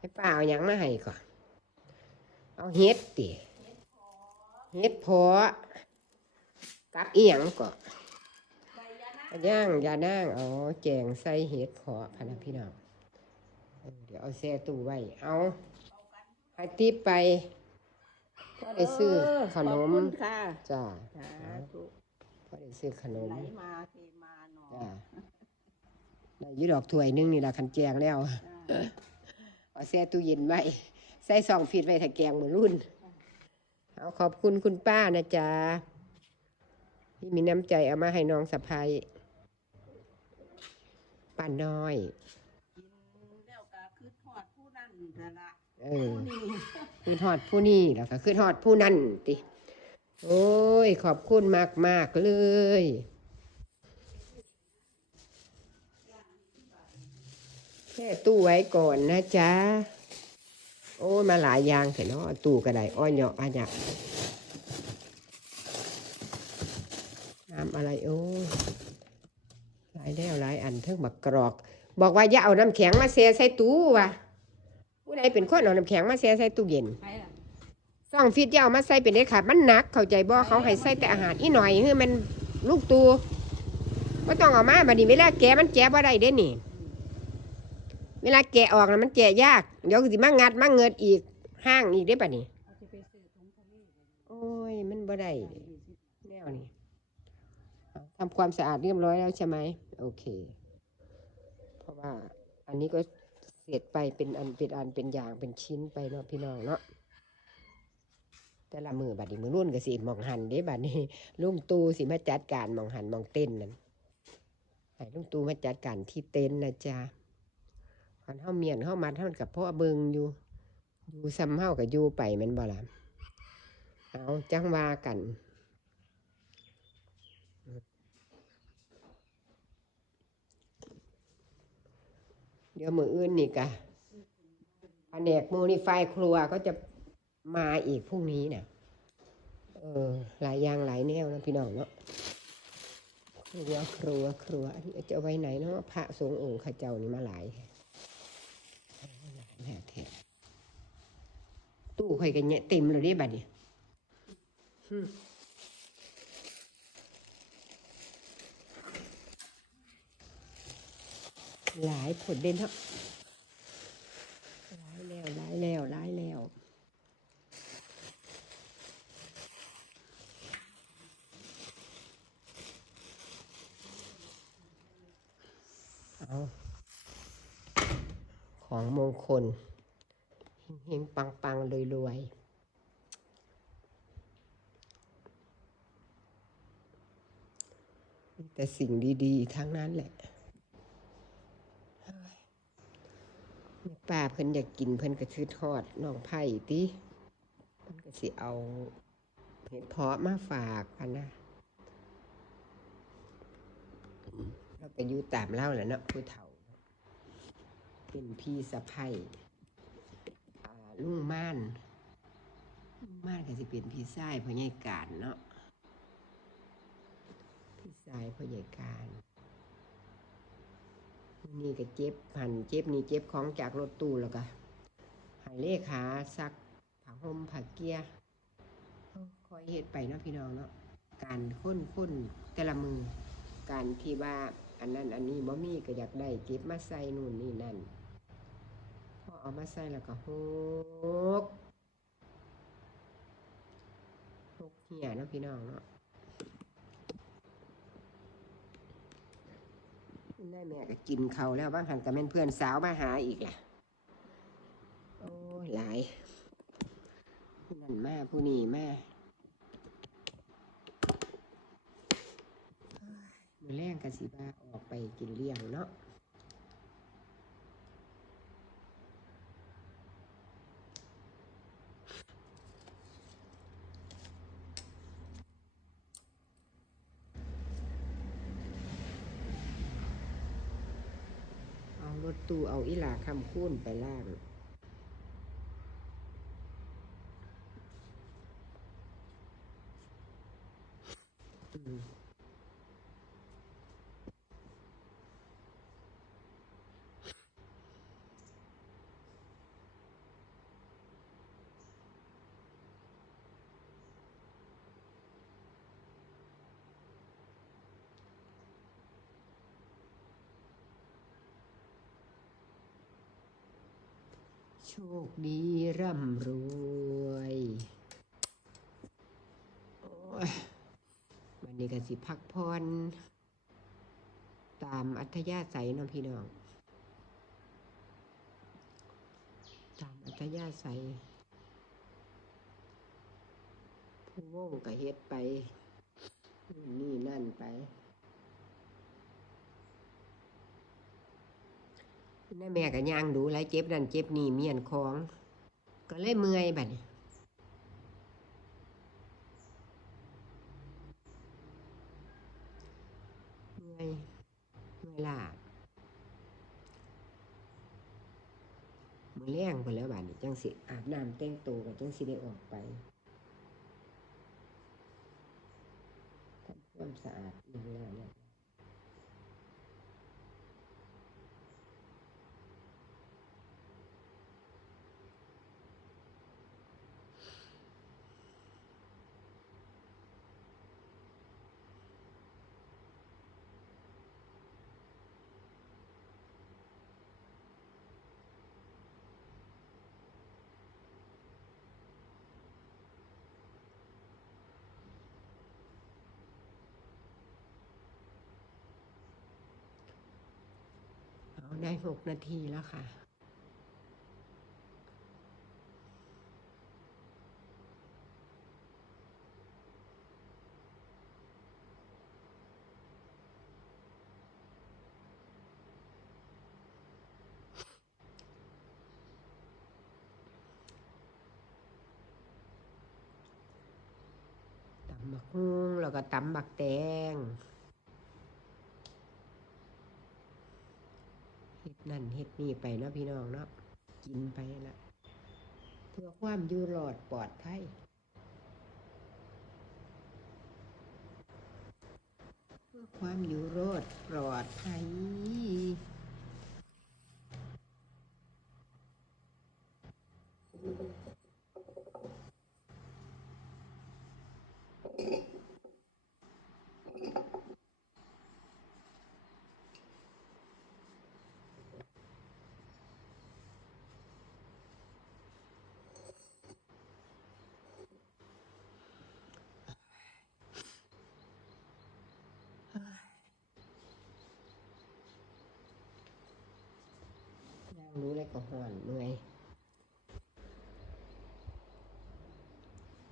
ให้ป้าเอาหยังมาให้ก่อน เอาเฮ็ดติเฮ็ดเพาะกับอีหยังก่อนย่างยานั่งอ๋อแจงใส่เฮ็ดเพาะพะนะพี่น้องเออเดี๋ยวเอาแช่ตู้ไว้ เอาให้ติปไปก็ได้ซื้อขนขอบมคุณค่ะจ้าสาธุก็ได้ซื้อขนมไหลมาเทมาหนอจ้าได้อยี่ดอกถ้วยหนึงนี่ละคันแจงแล้วจ้า เอาแช่ตู้เย็นไว้ ใส่ซองฟีดไว้ถ้าแกงมือรุ่น เอาขอบคุณคุณป้านะจ๊ะที่มีน้ำใจเอามาให้น้องสะพายป้าน้อย กินแล้วก็คือทอดผู้นั่นนั่นละเออ ผู้นี่คือทอดผู้นี้แล้วก็คือทอดผู้นั่นติ โอ้ย ขอบคุณมากมากๆเลย แค่ตู้ไว้ก่อนนะจ๊ะ โอ้มาหลายยางเถอะเนาะตู้ก็ไดอ้อยเหาะอ้อยหยักน้ำอะไรโอ้หลายแล้วหลายอันเทิงบักกรอก บอกว่าอย่าเอาน้ำแข็งมาแช่ใส่ตู้ว่ะผู้ใดเป็นคนเอาน้ำแข็งมาแช่ใส่ตู้เย็นไปล่ะซองฟิตอยาเอามาใส่เป็นได้ขาดมันหนัก เข้าใจบ่เขาให้ใส่แต่อาหารอีหน่อยคือมันลูกตูก็ต้องเอามาบัดนี้เวลาแกมันแกบ่ได้เด้นี่ เวลาแกะออกนะมันแกะยาก เดี๋ยวสิมางัดมาเงิดอีกห้างอีกได้ป่ะนี่โอ้ยมันบ่ได้แนวนี้เอาทำความสะอาดเรียบร้อยแล้วใช่ไหมโอเค เพราะว่าอันนี้ก็เสร็จไปเป็นอันเป็นอันเป็นอย่างเป็นชิ้นไปเนาะพี่น้องเนาะแต่ละมือบัดนี้มือรุ่นก็สิมองหันเด้บัดนี้ลุงตูสิมาจัดการมองหันมองเต้นนั่นให้ลุงตูมาจัดการที่เต้นนะจ๊ะ คันเฮาเมียนเฮามัดเฮากับพ่อเบิงอยู่ อยู่ซ้ำเฮากับอยู่ไปแมันบ่ล่ะเอาจังว่ากันเดี๋ยวมืออื่นนี่กะแผนกโมนิฟายครัวก็จะมาอีกพรุ่งนี้เนี่ยเออ หลายอย่างหลายแนวนะพี่น้องเนาะ ครัวครัวครัวอันนี้จะไว้ไหนเนาะพระสงฆ์องค์ข้าเจ้านี่มาหลายแท้หลายแท้ตู้ ข่อยกันเนี่ยเต็มเลยเด้บัดนี้หลายผลเด่นเนาหลายแล้วหลายแล้วหลายแล้วเอาของมงคล เฮงๆปังๆรวยๆมีแต่สิ่งดีๆ ทั้งนั้นแหละป้าเพิ่นอยากกินเพิ่นก็คือทอดน้องไผ่ติเพิ่นก็สิเอาเห็ดเพาะมาฝากกันนะเราก็อยู่ตามเล่าแหละเนาะผู้เฒ่าเนาเป็นพี่สะพ้ยอ่า ลุงม่านลุงม่านก็สิเป็นพี่ชายพ่อใหญ่การเนาะพี่ชายพ่อใหญ่การนี่ก็เจ็บหันเจ็บนี่เจ็บของจากรถตู้แล้วก็หายเลขาซักผ้าห่มผ้าเกียร์คอยเฮ็ดไปเนาะพี่น้องเนาะการค้นค้นแต่ละมือ การที่ว่าอันนั้นอันนี้บ่มีก็อยากได้เก็บมาใส่นู่นนี่นั่น เอามาใส่แล้วก็หกหกเหี่ยนะพี่น้องเนาะได้แม่ก็กินเขาแล้วบ้างหันก็เป็นเพื่อนสาวมาหาอีกล่ะ โอ้หลายผู้นั่นมาผู้นี้มามือแรงกสิบ้าออกไปกินเลี้ยงเนาะเอารถ ตูเอาอีหลาคำคูนไปล่างอืม โชคดีร่ำรวยโอ้ยวันนี้ก็สิพักพรตามอัธยาศัยน้องพี่น้อง ตามอัธยาศัย ผู้ว่งก็เฮ็ดไป นี่นั่นไป นั่แม่ก็ย่างดูหลายเจ็บนั่นเจ็บนี่เมียนของ ก็เลยเมื่อยบัดนี้เมื่อยเมื่อยล้ามือแรงไปแล้วบัดนี้จังสิอาบน้ำแต่งตัวก็จังสิได้ออกไปทำความสะอาดอย่างไรเนี่ย ได้หกนาทีแล้วค่ะ ตำบักฮุ้งแล้วก็ตำบักแตง เฮ็ด นั่นเฮ็ดนี่ไปเนาะพี่น้องเนาะกินไปละเพื่อความอยู่รอดปลอดภัยเพื่อความอยู่รอดปลอดภัย รู้เลยก็ห่อนเมื่อย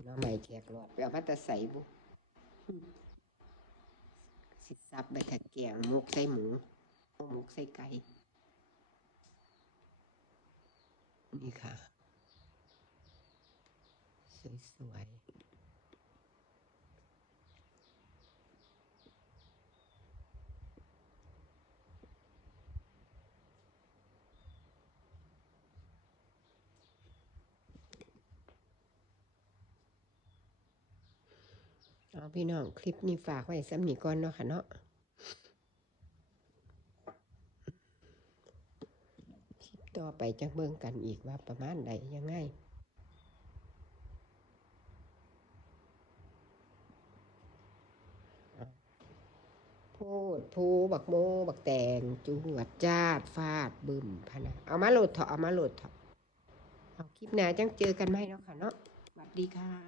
น้องใหม่แขกหลอดไปเอามาตะใส่บุสิซับไปถักแกงมุกใส่หมูเอมุกใส่ไก่ นี่ค่ะ สวยๆ เอาพี่น้องคลิปนี้ฝากไว้สำนีก่อนเนาะค่ะเนาะคลิปต่อไปจะเบิ่งกันอีกว่าประมาณใดยังไงโพดพูบักโม บักแตงจูหัวดจาดฟาดบึมพนะเอามาโหลดเถอะเอามาโหลดเถอะเอาคลิปหน้าจังเจอกันไหมเนาะค่ะเนาะสวัสดีค่ะ